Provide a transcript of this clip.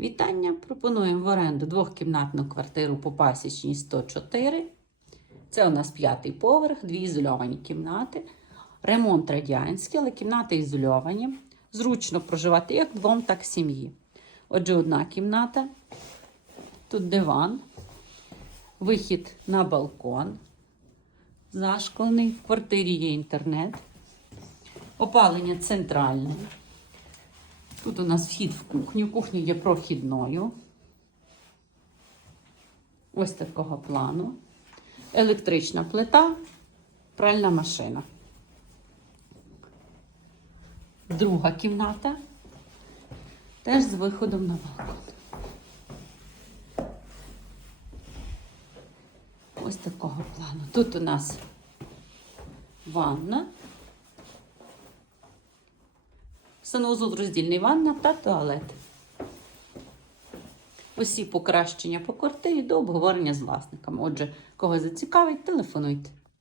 Вітання! Пропонуємо в оренду двохкімнатну квартиру по пасічній 104. Це у нас п'ятий поверх, дві ізольовані кімнати. Ремонт радянський, але кімнати ізольовані. Зручно проживати як двом, так і сім'ї. Отже, одна кімната. Тут диван, вихід на балкон. Зашклений. В квартирі є інтернет. Опалення центральне. Тут у нас вхід в кухню. Кухня є прохідною. Ось такого плану. Електрична плита, пральна машина. Друга кімната. Теж з виходом на балкон. Ось такого плану. Тут у нас ванна. Санузел роздільний ванна та туалет. Усі покращення по квартирі до обговорення з власниками. Отже, кого зацікавить, телефонуйте.